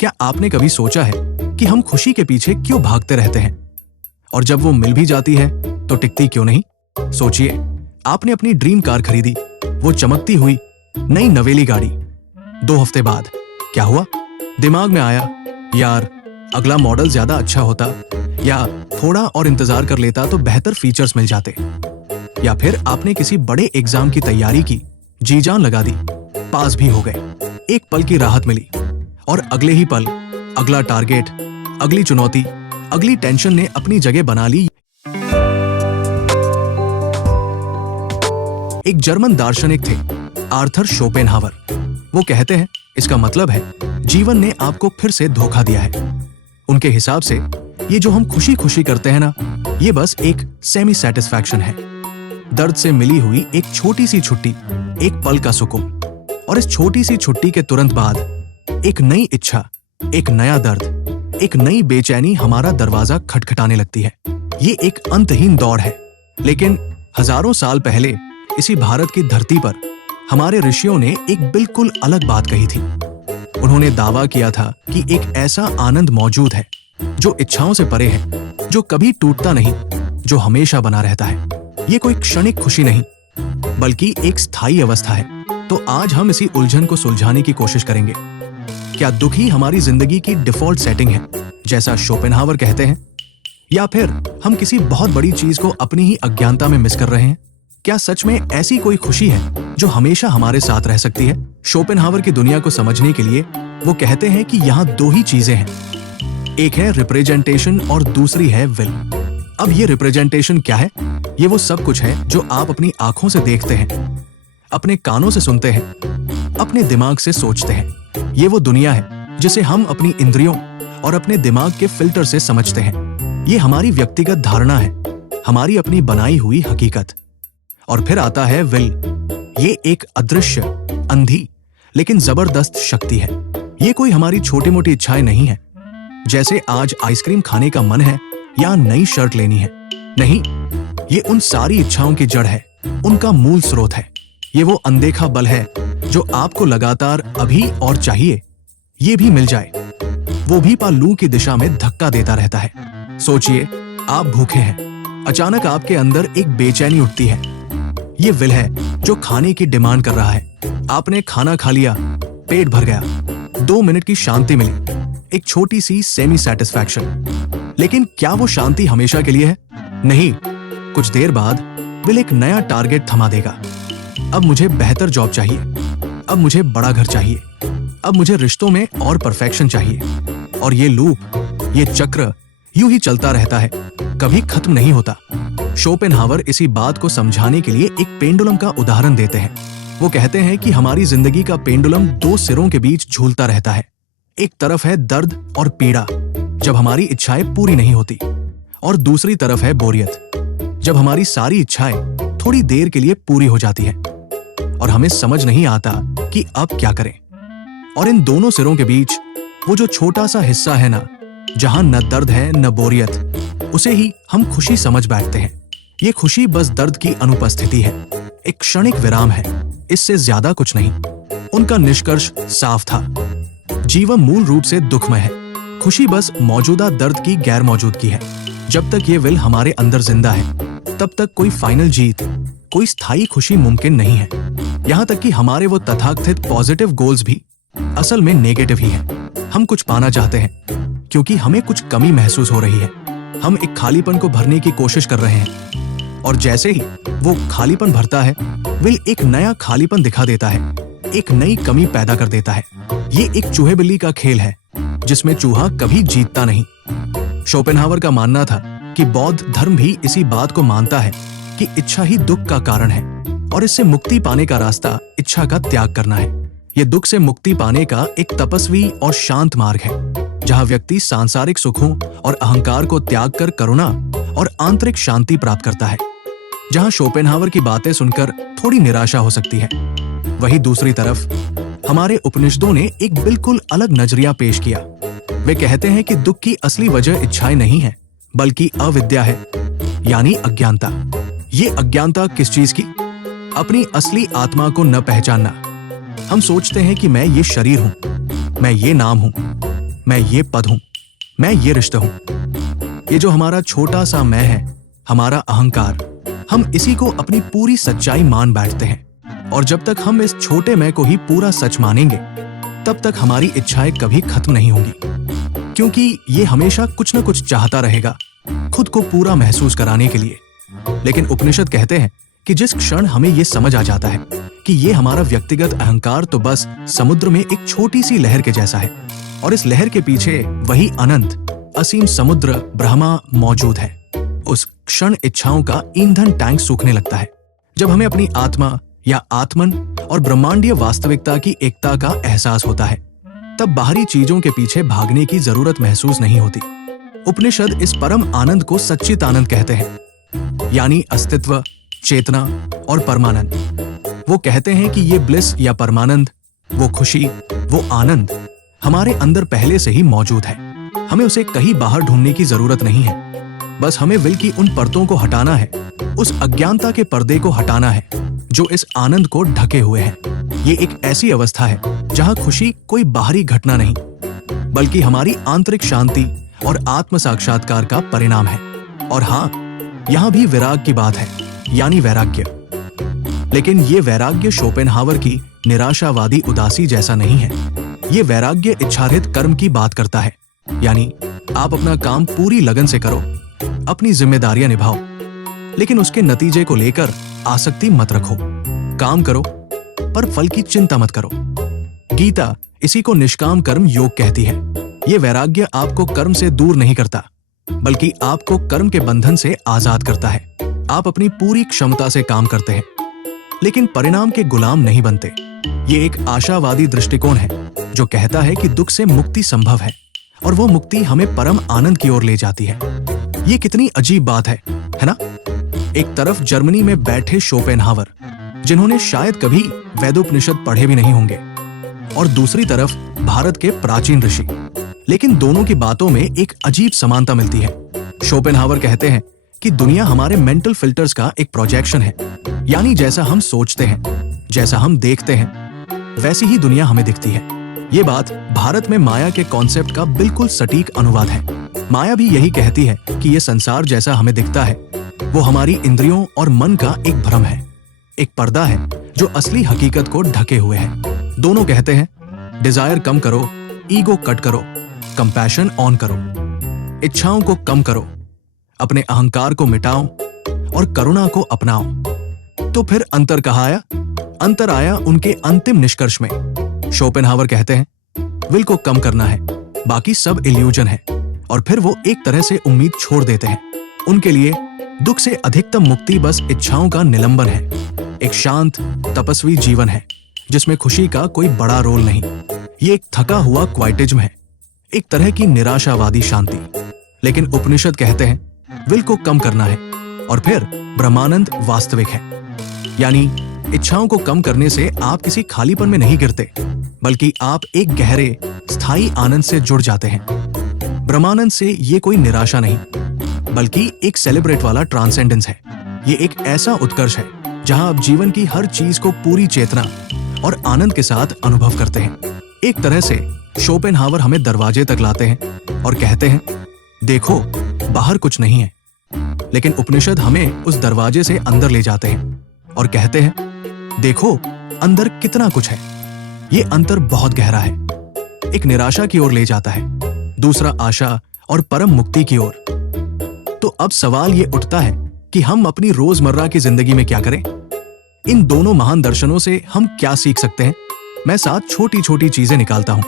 क्या आपने कभी सोचा है कि हम खुशी के पीछे क्यों भागते रहते हैं और जब वो मिल भी जाती है तो टिकती क्यों नहीं? सोचिए, आपने अपनी ड्रीम कार खरीदी, वो चमकती हुई नई नवेली गाड़ी। 2 हफ्ते बाद क्या हुआ? दिमाग में आया, यार अगला मॉडल ज्यादा अच्छा होता, या थोड़ा और इंतजार कर लेता तो बेहतर फीचर्स मिल जाते। या फिर आपने किसी बड़े एग्जाम की तैयारी की, जी जान लगा दी, पास भी हो गए, एक पल की राहत मिली, और अगले ही पल अगला टारगेट, अगली चुनौती, अगली टेंशन ने अपनी जगह बना ली। एक जर्मन दार्शनिक थे, आर्थर शोपेनहावर। वो कहते हैं, इसका मतलब है जीवन ने आपको फिर से धोखा दिया है। उनके हिसाब से ये जो हम खुशी खुशी करते हैं ना, ये बस एक सेमी सेटिस्फैक्शन है, दर्द से मिली हुई एक छोटी सी छुट्टी, एक पल का सुकून। और इस छोटी सी छुट्टी के तुरंत बाद एक नई इच्छा, एक नया दर्द, एक नई बेचैनी हमारा दरवाजा खटखटाने लगती है। ये एक अंतहीन दौड़ है। लेकिन हजारों साल पहले इसी भारत की धरती पर हमारे ऋषियों ने एक बिल्कुल अलग बात कही थी। उन्होंने दावा किया था कि एक ऐसा आनंद मौजूद है जो इच्छाओं से परे है, जो कभी टूटता नहीं, जो हमेशा बना रहता है। ये कोई क्षणिक खुशी नहीं, बल्कि एक स्थायी अवस्था है। तो आज हम इसी उलझन को सुलझाने की कोशिश करेंगे। क्या दुख ही हमारी जिंदगी की डिफॉल्ट सेटिंग है, जैसा शोपेनहावर कहते हैं? या फिर हम किसी बहुत बड़ी चीज को अपनी ही अज्ञानता में मिस कर रहे हैं? क्या सच में ऐसी कोई खुशी है जो हमेशा हमारे साथ रह सकती है? शोपेनहावर की दुनिया को समझने के लिए वो कहते हैं कि यहाँ 2 ही चीजें हैं, एक है रिप्रेजेंटेशन और दूसरी है विल। अब ये रिप्रेजेंटेशन क्या है? ये वो सब कुछ है जो आप अपनी आंखों से देखते हैं, अपने कानों से सुनते हैं, अपने दिमाग से सोचते हैं। ये वो दुनिया है जिसे हम अपनी इंद्रियों और अपने दिमाग के फिल्टर से समझते हैं। ये हमारी व्यक्तिगत धारणा है, हमारी अपनी बनाई हुई हकीकत। और फिर आता है विल। ये एक अदृश्य, अंधी लेकिन जबरदस्त शक्ति है। ये कोई हमारी छोटी मोटी इच्छाएं नहीं है, जैसे आज आइसक्रीम खाने का मन है या नई शर्ट लेनी है। नहीं, ये उन सारी इच्छाओं की जड़ है, उनका मूल स्रोत है। ये वो अनदेखा बल है जो आपको लगातार अभी और चाहिए, ये भी मिल जाए, वो भी लू की दिशा में धक्का देता रहता है। सोचिए, आप भूखे हैं, अचानक आपके अंदर एक बेचैनी उठती है। ये विल है जो खाने की डिमांड कर रहा है। आपने खाना खा लिया, पेट भर गया, 2 मिनट की शांति मिली, एक छोटी सी सेमी सेटिस्फैक्शन। लेकिन क्या वो शांति हमेशा के लिए है? नहीं। कुछ देर बाद विल एक नया टारगेट थमा देगा। अब मुझे बेहतर जॉब चाहिए, अब मुझे बड़ा घर चाहिए, अब मुझे रिश्तों में और परफेक्शन चाहिए। और ये लूप, ये चक्र यूं ही चलता रहता है, कभी खत्म नहीं होता। शोपेनहावर इसी बात को समझाने के लिए एक पेंडुलम का उदाहरण देते हैं। वो कहते हैं कि हमारी जिंदगी का पेंडुलम 2 सिरों के बीच झूलता रहता है। एक तरफ है दर्द और पीड़ा, जब हमारी इच्छाएं पूरी नहीं होती, और दूसरी तरफ है बोरियत, जब हमारी सारी इच्छाएं थोड़ी देर के लिए पूरी हो जाती है और हमें समझ नहीं आता कि अब क्या करें। और इन दोनों सिरों के बीच वो जो छोटा सा हिस्सा है ना, जहां न दर्द है न बोरियत, उसे ही हम खुशी समझ बैठते हैं। ये खुशी बस दर्द की अनुपस्थिति है, एक क्षणिक विराम है, इससे ज्यादा कुछ नहीं। उनका निष्कर्ष साफ था, जीवन मूल रूप से दुखमय है, खुशी बस मौजूदा दर्द की गैर मौजूदगी है। जब तक ये विल हमारे अंदर जिंदा है, तब तक कोई फाइनल जीत, कोई स्थायी खुशी मुमकिन नहीं है। यहाँ तक कि हमारे वो तथाकथित पॉजिटिव गोल्स भी असल में नेगेटिव ही हैं। हम कुछ पाना चाहते हैं क्योंकि हमें कुछ कमी महसूस हो रही है। हम एक खालीपन को भरने की कोशिश कर रहे हैं, और जैसे ही वो खालीपन भरता है, विल एक नया खालीपन दिखा देता है, एक नई कमी पैदा कर देता है। ये एक चूहे बिल्ली का खेल है जिसमें चूहा कभी जीतता नहीं। शोपेनहावर का मानना था कि बौद्ध धर्म भी इसी बात को मानता है कि इच्छा ही दुख का कारण है, और इससे मुक्ति पाने का रास्ता इच्छा का त्याग करना है। ये दुख से मुक्ति पाने का एक तपस्वी और शांत मार्ग है, जहां व्यक्ति सांसारिक सुखों और अहंकार को त्याग कर करुणा और आंतरिक शांति प्राप्त करता है। जहां शोपेनहावर की बातें सुनकर थोड़ी निराशा हो सकती है, वहीं दूसरी तरफ हमारे उपनिषदों ने एक बिल्कुल अलग नजरिया पेश किया। वे कहते हैं कि दुख की असली वजह इच्छाएं नहीं है, बल्कि अविद्या है, यानी अज्ञानता। ये अज्ञानता किस चीज की? अपनी असली आत्मा को न पहचानना। हम सोचते हैं कि मैं ये शरीर हूं, मैं ये नाम हूं, मैं ये पद हूं, मैं ये रिश्ता हूं। ये जो हमारा छोटा सा मैं है, हमारा अहंकार, हम इसी को अपनी पूरी सच्चाई मान बैठते हैं। और जब तक हम इस छोटे मैं को ही पूरा सच मानेंगे, तब तक हमारी इच्छाएं कभी खत्म नहीं होंगी, क्योंकि ये हमेशा कुछ न कुछ चाहता रहेगा खुद को पूरा महसूस कराने के लिए। लेकिन उपनिषद कहते हैं कि जिस क्षण हमें ये समझ आ जाता है कि ये हमारा व्यक्तिगत अहंकार तो बस समुद्र में एक छोटी सी लहर के जैसा है, और इस लहर के पीछे वही अनंत असीम समुद्र ब्रह्मा मौजूद है, उस क्षण इच्छाओं का ईंधन टैंक सूखने लगता है। जब हमें अपनी आत्मा या आत्मन और ब्रह्मांडीय वास्तविकता की एकता का एहसास होता है, तब बाहरी चीजों के पीछे भागने की जरूरत महसूस नहीं होती। उपनिषद इस परम आनंद को सच्चित आनंद कहते हैं, यानी अस्तित्व, चेतना और परमानंद। वो कहते हैं कि ये ब्लिस या परमानंद, वो खुशी, वो आनंद हमारे अंदर पहले से ही मौजूद है। हमें उसे कहीं बाहर ढूंढने की जरूरत नहीं है। बस हमें विल की उन परतों को हटाना है, उस अज्ञानता के पर्दे को हटाना है जो इस आनंद को ढके हुए है। ये एक ऐसी अवस्था है जहां खुशी कोई बाहरी घटना नहीं, बल्कि हमारी आंतरिक शांति और आत्म साक्षात्कार का परिणाम है। और हाँ, यहाँ भी विराग की बात है, यानी वैराग्य। लेकिन ये वैराग्य शोपेनहावर की निराशावादी उदासी जैसा नहीं है। ये वैराग्य इच्छारहित कर्म की बात करता है, यानी आप अपना काम पूरी लगन से करो, अपनी जिम्मेदारियां निभाओ, लेकिन उसके नतीजे को लेकर आसक्ति मत रखो। काम करो पर फल की चिंता मत करो। गीता इसी को निष्काम कर्म योग कहती है। ये वैराग्य आपको कर्म से दूर नहीं करता, बल्कि आपको कर्म के बंधन से आजाद करता है। आप अपनी पूरी क्षमता से काम करते हैं, लेकिन परिणाम के गुलाम नहीं बनते। ये एक आशावादी दृष्टिकोण है जो कहता है कि दुख से मुक्ति संभव है, और वो मुक्ति हमें परम आनंद की ओर ले जाती है। ये कितनी अजीब बात है ना? एक तरफ जर्मनी में बैठे शोपेनहावर, जिन्होंने शायद कभी वेदोपनिषद पढ़े भी नहीं होंगे, और दूसरी तरफ भारत के प्राचीन ऋषि। लेकिन दोनों की बातों में एक अजीब समानता मिलती है। शोपेनहावर कहते हैं कि दुनिया हमारे मेंटल फिल्टर्स का एक प्रोजेक्शन है, यानी जैसा हम सोचते हैं, जैसा हम देखते हैं, वैसी ही दुनिया हमें दिखती है। ये बात भारत में माया के कॉन्सेप्ट का बिल्कुल सटीक अनुवाद है। माया भी यही कहती है कि ये संसार जैसा हमें दिखता है, वो हमारी इंद्रियों और मन का एक भ्रम है, एक पर्दा है जो असली हकीकत को ढके हुए है। दोनों कहते हैं, डिजायर कम करो, ईगो कट करो, कंपैशन ऑन करो, इच्छाओं को कम करो, अपने अहंकार को मिटाओ और करुणा को अपनाओ। तो फिर अंतर कहाँ आया? अंतर आया उनके अंतिम निष्कर्ष में। शोपेनहावर कहते हैं, विल को कम करना है, बाकी सब इल्यूजन है, और फिर वो एक तरह से उम्मीद छोड़ देते हैं। उनके लिए दुख से अधिकतम मुक्ति बस इच्छाओं का निलंबन है, एक शांत तपस्वी जीवन है जिसमें खुशी का कोई बड़ा रोल नहीं। ये एक थका हुआ क्वाइटिज्म है, एक तरह की निराशावादी शांति। लेकिन उपनिषद कहते हैं, विल को कम करना है, और फिर ब्रह्मानंद वास्तविक है। यानी इच्छाओं को कम करने से आप किसी खालीपन में नहीं गिरते, बल्कि आप एक गहरे स्थायी आनंद से जुड़ जाते हैं। ब्रह्मानंद से ये कोई निराशा नहीं, बल्कि एक सेलिब्रेट वाला ट्रांसेंडेंस है। ये एक ऐसा उत्कर्ष है जहां आप जीवन की हर चीज को पूरी चेतना और आनंद के साथ अनुभव करते हैं। एक तरह से शोपेनहावर हमें दरवाजे तक लाते हैं और कहते हैं, देखो बाहर कुछ नहीं है। लेकिन उपनिषद हमें उस दरवाजे से अंदर ले जाते हैं और कहते हैं, देखो अंदर कितना कुछ है। ये अंतर बहुत गहरा है, एक निराशा की ओर ले जाता है, दूसरा आशा और परम मुक्ति की ओर। तो अब सवाल ये उठता है कि हम अपनी रोजमर्रा की जिंदगी में क्या करें? इन दोनों महान दर्शनों से हम क्या सीख सकते हैं? मैं 7 छोटी छोटी चीजें निकालता हूं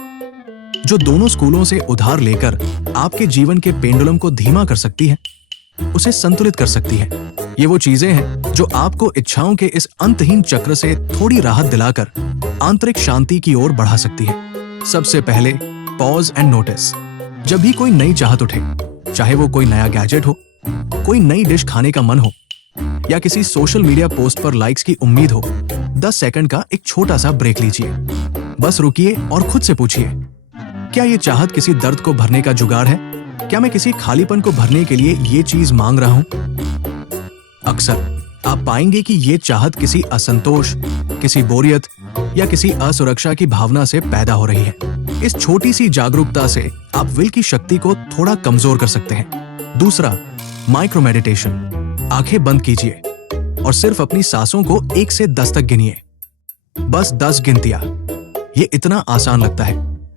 जो दोनों स्कूलों से उधार लेकर आपके जीवन के पेंडुलम को धीमा कर सकती है, उसे संतुलित कर सकती है। ये वो चीजें हैं जो आपको इच्छाओं के इस अंतहीन चक्र से थोड़ी राहत दिलाकर आंतरिक शांति की ओर बढ़ा सकती है। सबसे पहले, पॉज एंड नोटिस। जब भी कोई नई चाहत उठे, चाहे वो कोई नया गैजेट हो, कोई नई डिश खाने का मन हो, या किसी सोशल मीडिया पोस्ट पर लाइक्स की उम्मीद हो, 10 सेकंड का एक छोटा सा ब्रेक लीजिए। बस रुकिए और खुद से पूछिए, क्या ये चाहत किसी दर्द को भरने का जुगाड़ है? क्या मैं किसी खालीपन को भरने के लिए ये चीज मांग रहा हूं? अक्सर आप पाएंगे कि ये चाहत किसी असंतोष, किसी बोरियत या किसी असुरक्षा की भावना से पैदा हो रही है। इस छोटी सी जागरूकता से आप विल की शक्ति को थोड़ा कमजोर कर सकते हैं। दूसरा, माइक्रो मेडिटेशन। आंखें बंद कीजिए और सिर्फ अपनी सांसों को 1 से 10 तक गिनिए। बस 10 गिनतियां। ये इतना आसान लगता है,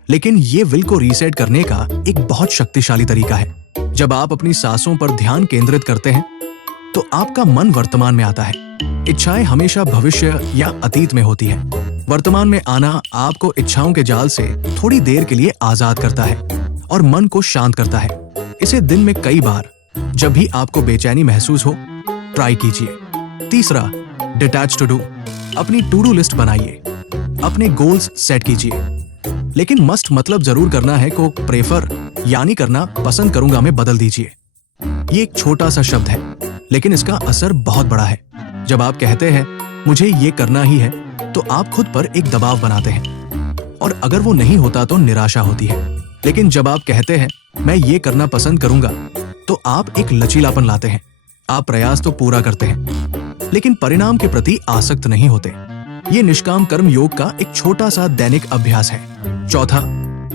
लेकिन ये विल को रीसेट करने का एक बहुत शक्तिशाली तरीका है। जब आप अपनी सांसों पर ध्यान केंद्रित करते हैं, तो आपका मन वर्तमान में आता है। इच्छाएं हमेशा भविष्य या अतीत में होती है। वर्तमान में आना आपको इच्छाओं के जाल से थोड़ी देर के लिए आजाद करता है और मन को शांत करता है। इसे दिन में कई बार, जब भी आपको बेचैनी महसूस हो, ट्राई कीजिए। तीसरा, डिटैच टू डू। अपनी टू डू लिस्ट बनाइए, अपने गोल्स सेट कीजिए, लेकिन मस्ट मतलब जरूर करना है को प्रेफर यानी करना पसंद करूंगा में बदल दीजिए। ये एक छोटा सा शब्द है, लेकिन इसका असर बहुत बड़ा है। जब आप कहते हैं मुझे ये करना ही है, तो आप खुद पर एक दबाव बनाते हैं और अगर वो नहीं होता तो निराशा होती है। लेकिन जब आप कहते हैं मैं ये करना पसंद करूंगा, तो आप एक लचीलापन लाते हैं। आप प्रयास तो पूरा करते हैं, लेकिन परिणाम के प्रति आसक्त नहीं होते। ये निष्काम कर्म योग का एक छोटा सा दैनिक अभ्यास है। चौथा,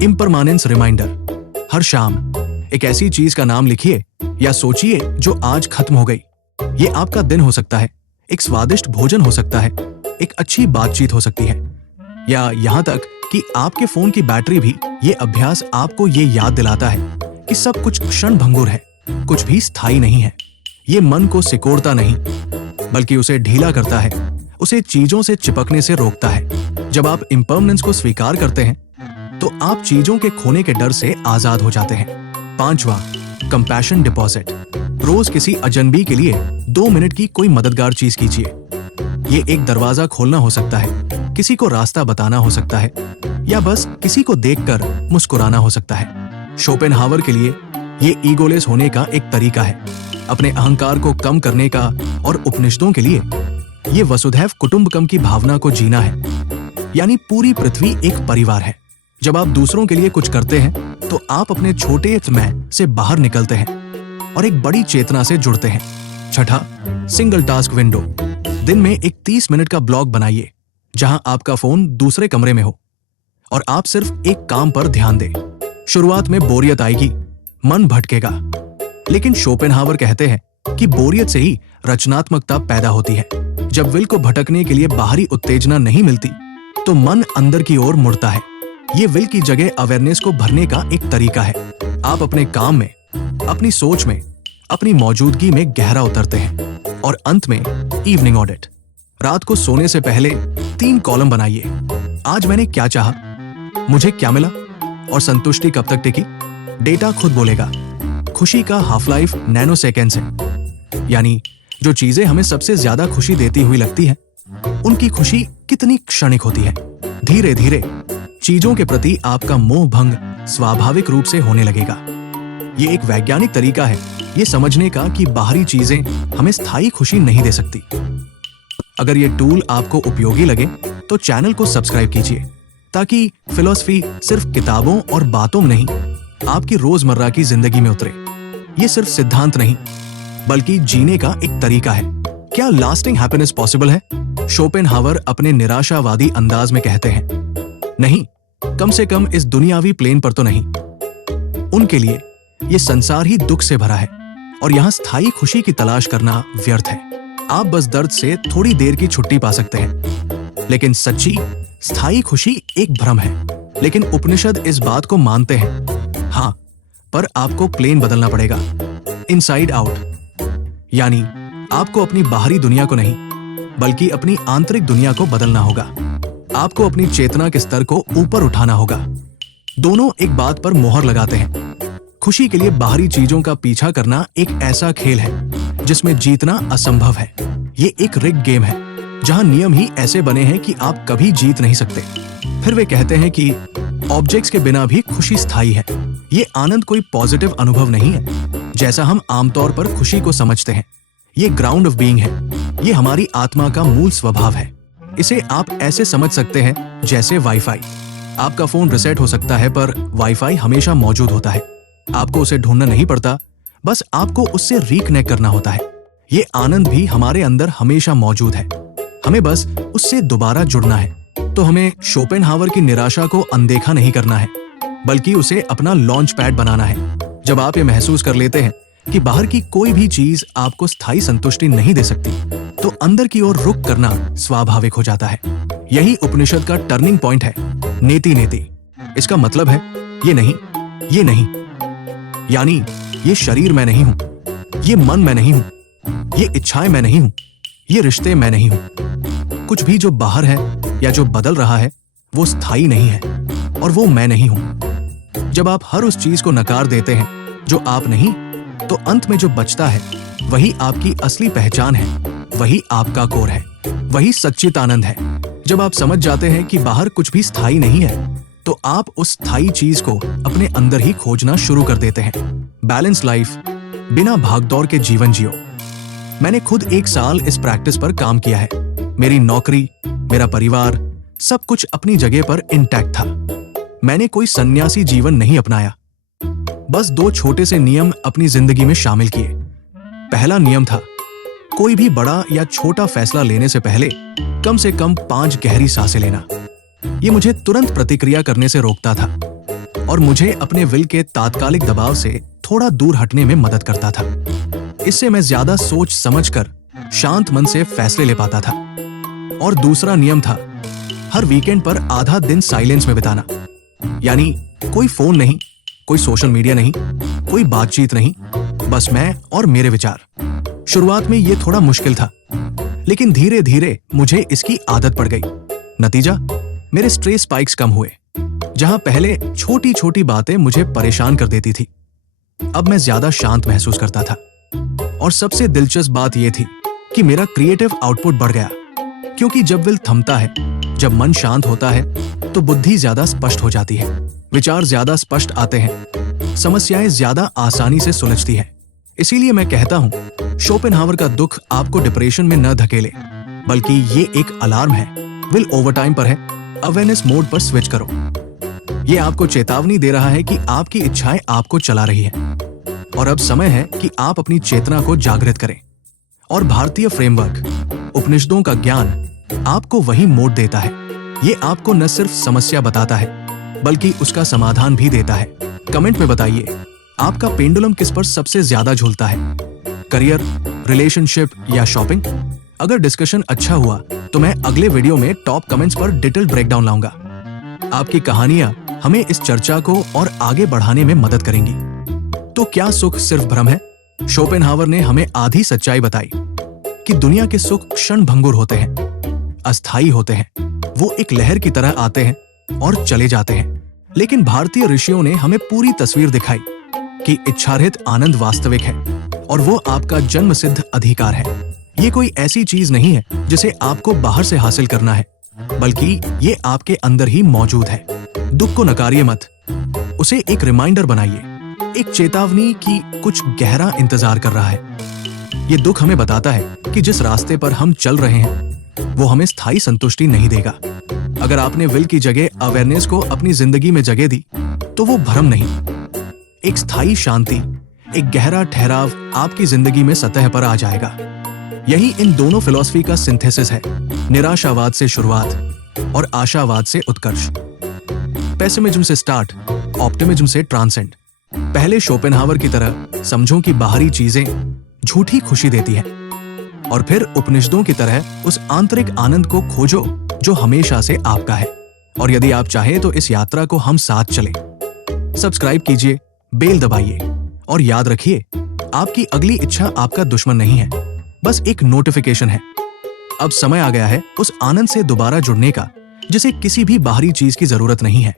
इम्परमानेंस रिमाइंडर। हर शाम एक ऐसी चीज का नाम लिखिए या सोचिए जो आज खत्म हो गई। ये आपका दिन हो सकता है, एक स्वादिष्ट भोजन हो सकता है, एक अच्छी बातचीत हो सकती है, या यहाँ तक कि आपके फोन की बैटरी भी। ये अभ्यास आपको ये याद दिलाता है कि सब कुछ क्षणभंगुर है, कुछ भी स्थायी नहीं है। ये मन को सिकोड़ता नहीं, बल्कि उसे ढीला करता है, उसे चीजों से चिपकने से रोकता है। जब आप इम्पर्मनेंस को स्वीकार करते हैं, तो आप चीजों के खोने के डर से आजाद हो जाते हैं। पांचवा, कंपैशन डिपॉजिट। रोज किसी अजनबी के लिए 2 मिनट की कोई मददगार चीज कीजिए। ये एक दरवाजा खोलना हो सकता है, किसी को रास्ता बताना हो सकता है, या बस किसी को देखकर मुस्कुराना हो सकता है। शोपेनहावर के लिए ये ईगोलेस होने का एक तरीका है, अपने अहंकार को कम करने का, और उपनिषदों के लिए ये वसुधैव कुटुंबकम की भावना को जीना है, यानी पूरी पृथ्वी एक परिवार है। जब आप दूसरों के लिए कुछ करते हैं, तो आप अपने छोटे मैं से बाहर निकलते हैं और एक बड़ी चेतना से जुड़ते हैं। छठा, सिंगल टास्क विंडो। दिन में एक 30 मिनट का ब्लॉक बनाइए, जहां आपका फोन दूसरे कमरे में हो और आप सिर्फ एक काम पर ध्यान दें। शुरुआत में बोरियत आएगी, मन भटकेगा, लेकिन शोपेनहावर कहते हैं कि बोरियत से ही रचनात्मकता पैदा होती है। जब विल को भटकने के लिए बाहरी उत्तेजना नहीं मिलती, तो मन अंदर की ओर मुड़ता है। ये विल की जगह अवेयरनेस को भरने का एक तरीका है। आप अपने काम में, अपनी सोच में, अपनी मौजूदगी में गहरा उतरते हैं। और अंत में इवनिंग ऑडिट। रात को सोने से पहले 3 कॉलम बनाइए। आज मैंने क्या चाहा, मुझे क्या मिला, और संतुष्टि कब तक टिकी। डेटा खुद बोलेगा। खुशी का हाफ लाइफ नैनो सेकेंड्स है, यानी जो चीजें हमें सबसे ज्यादा खुशी देती हुई लगती हैं, उनकी खुशी कितनी क्षणिक होती है। धीरे धीरे चीजों के प्रति आपका मोह भंग स्वाभाविक रूप से होने लगेगा। ये एक वैज्ञानिक तरीका है ये समझने का कि बाहरी चीजें हमें स्थायी खुशी नहीं दे सकती। अगर ये टूल आपको उपयोगी लगे, तो चैनल को सब्सक्राइब कीजिए, ताकि फिलॉसफी सिर्फ किताबों और बातों में नहीं, आपकी रोजमर्रा की जिंदगी में उतरे। ये सिर्फ सिद्धांत नहीं, बल्कि जीने का एक तरीका है। क्या लास्टिंग हैप्पीनेस पॉसिबल है? शोपेनहावर अपने निराशावादी अंदाज में कहते हैं, नहीं, कम से कम इस दुनियावी प्लेन पर तो नहीं। उनके लिए ये संसार ही दुख से भरा है और यहाँ स्थायी खुशी की तलाश करना व्यर्थ है। आप बस दर्द से थोड़ी देर की छुट्टी पा सकते हैं, लेकिन सच्ची स्थायी खुशी एक भ्रम है। लेकिन उपनिषद इस बात को मानते हैं। हाँ, पर आपको प्लेन बदलना पड़ेगा, इनसाइड आउट। यानी आपको अपनी बाहरी दुनिया को नहीं, बल्कि अपनी आंतरिक दुनिया को बदलना होगा। आपको अपनी चेतना के स्तर को ऊपर उठाना होगा। दोनों एक बात पर मोहर लगाते हैं। खुशी के लिए बाहरी चीजों का पीछा करना एक ऐसा खेल है जिसमें जीतना असंभव है। ये एक रिग गेम है, जहां नियम ही ऐसे बने हैं कि आप कभी जीत नहीं सकते। फिर वे कहते हैं कि ऑब्जेक्ट्स के बिना भी खुशी स्थायी है। ये आनंद कोई पॉजिटिव अनुभव नहीं है, जैसा हम आमतौर पर खुशी को समझते हैं। ये ग्राउंड ऑफ बीइंग है। ये हमारी आत्मा का मूल स्वभाव है। इसे आप ऐसे समझ सकते हैं जैसे वाईफाई। आपका फोन रिसेट हो सकता है, पर वाईफाई हमेशा मौजूद होता है। आपको उसे ढूंढना नहीं पड़ता, बस आपको उससे रिकनेक्ट करना होता है। ये आनंद भी हमारे अंदर हमेशा मौजूद है, हमें बस उससे दोबारा जुड़ना है। तो हमें शोपेनहावर की निराशा को अनदेखा नहीं करना है, बल्कि उसे अपना लॉन्च पैड बनाना है। जब आप ये महसूस कर लेते हैं कि बाहर की कोई भी चीज आपको स्थायी संतुष्टि नहीं दे सकती, तो अंदर की ओर रुख करना स्वाभाविक हो जाता है। यही उपनिषद का टर्निंग पॉइंट है, नेति नेति। इसका मतलब है ये नहीं, ये नहीं, यानी ये शरीर मैं नहीं हूं, ये मन मैं नहीं हूं, ये इच्छाएं मैं नहीं हूं, ये रिश्ते मैं नहीं हूं। कुछ भी जो बाहर है या जो बदल रहा है वो स्थायी नहीं है और वो मैं नहीं हूं। जब आप हर उस चीज को नकार देते हैं जो आप नहीं, तो अंत में जो बचता है वही आपकी असली पहचान है, वही आपका कोर है, वही सच्चित आनंद है। जब आप समझ जाते हैं कि बाहर कुछ भी स्थायी नहीं है, तो आप उस स्थायी चीज को अपने अंदर ही खोजना शुरू कर देते हैं। बैलेंस लाइफ, बिना भागदौड़ के जीवन जियो। मैंने खुद 1 साल इस प्रैक्टिस पर काम किया है। मेरी नौकरी, मेरा परिवार, सब कुछ अपनी जगह पर इंटैक्ट था। मैंने कोई सन्यासी जीवन नहीं अपनाया, बस 2 छोटे से नियम अपनी जिंदगी में शामिल किए। पहला नियम था, कोई भी बड़ा या छोटा फैसला लेने से पहले कम से कम 5 गहरी सांसें लेना। ये मुझे तुरंत प्रतिक्रिया करने से रोकता था और मुझे अपने विल के तात्कालिक दबाव से थोड़ा दूर हटने में मदद करता था। इससे मैं ज्यादा सोच समझकर शांत मन से फैसले ले पाता था। और दूसरा नियम था, हर वीकेंड पर आधा दिन साइलेंस में बिताना। यानी कोई फोन नहीं, कोई सोशल मीडिया नहीं, कोई बातचीत नहीं, बस मैं और मेरे विचार। शुरुआत में ये थोड़ा मुश्किल था, लेकिन धीरे धीरे मुझे इसकी आदत पड़ गई। नतीजा, मेरे स्ट्रेस स्पाइक्स कम हुए। जहां पहले छोटी छोटी बातें मुझे परेशान कर देती थी, अब मैं ज्यादा शांत महसूस करता था। और सबसे दिलचस्प बात यह थी कि मेरा क्रिएटिव आउटपुट बढ़ गया, क्योंकि जब विल थमता है, जब मन शांत होता है, तो बुद्धि ज्यादा स्पष्ट हो जाती है, विचार ज्यादा स्पष्ट आते हैं, समस्याएं ज्यादा आसानी से सुलझती है। इसीलिए मैं कहता हूं, शोपेनहावर का दुख आपको डिप्रेशन में न धकेले, बल्कि ये एक अलार्म है। विल ओवरटाइम पर है, अवेयरनेस मोड पर स्विच करो। ये आपको चेतावनी दे रहा है कि आपकी इच्छाएं आपको चला रही है और अब समय है कि आप अपनी चेतना को जागृत करें। और भारतीय फ्रेमवर्क, उपनिषदों का ज्ञान आपको वही मोड देता है। ये आपको न सिर्फ समस्या बताता है, बल्कि उसका समाधान भी देता है। कमेंट में बताइए, आपका पेंडुलम किस पर सबसे ज्यादा झूलता है, करियर, रिलेशनशिप या शॉपिंग? अगर डिस्कशन अच्छा हुआ तो मैं अगले वीडियो में टॉप कमेंट्स पर डिटेल ब्रेकडाउन लाऊंगा। आपकी कहानियां हमें इस चर्चा को और आगे बढ़ाने में मदद करेंगी। तो क्या सुख सिर्फ भ्रम है? शोपेनहावर ने हमें आधी सच्चाई बताई कि दुनिया के सुख क्षण भंगुर होते हैं, अस्थायी होते हैं। वो एक लहर की तरह आते हैं और चले जाते हैं। लेकिन भारतीय ऋषियों ने हमें पूरी तस्वीर दिखाई कि इच्छारहित आनंद वास्तविक है और वो आपका जन्मसिद्ध अधिकार है। ये कोई ऐसी चीज नहीं है जिसे आपको बाहर से हासिल करना है, बल्कि ये आपके अंदर ही मौजूद है। दुख को नकारिए मत, उसे एक रिमाइंडर बनाइए, एक चेतावनी कि कुछ गहरा इंतजार कर रहा है। ये दुख हमें बताता है कि जिस रास्ते पर हम चल रहे हैं वो हमें स्थायी संतुष्टि नहीं देगा। अगर आपने विल की जगह अवेयरनेस को अपनी जिंदगी में जगह दी, तो वो भ्रम नहीं, एक स्थायी शांति, एक गहरा ठहराव आपकी जिंदगी में सतह पर आ जाएगा। यही इन दोनों फिलॉसफी का सिंथेसिस है, निराशावाद से शुरुआत और आशावाद से उत्कर्ष, पेसिमिज्म से स्टार्ट, ऑप्टिमिज्म से ट्रांसेंड। पहले शोपेनहावर की तरह समझो कि बाहरी चीजें झूठी खुशी देती हैं, और फिर उपनिषदों की तरह उस आंतरिक आनंद को खोजो जो हमेशा से आपका है। और यदि आप चाहें तो इस यात्रा को हम साथ चलें। सब्सक्राइब कीजिए, बेल दबाइए और याद रखिए, आपकी अगली इच्छा आपका दुश्मन नहीं है, बस एक नोटिफिकेशन है। अब समय आ गया है उस आनंद से दोबारा जुड़ने का जिसे किसी भी बाहरी चीज की जरूरत नहीं है।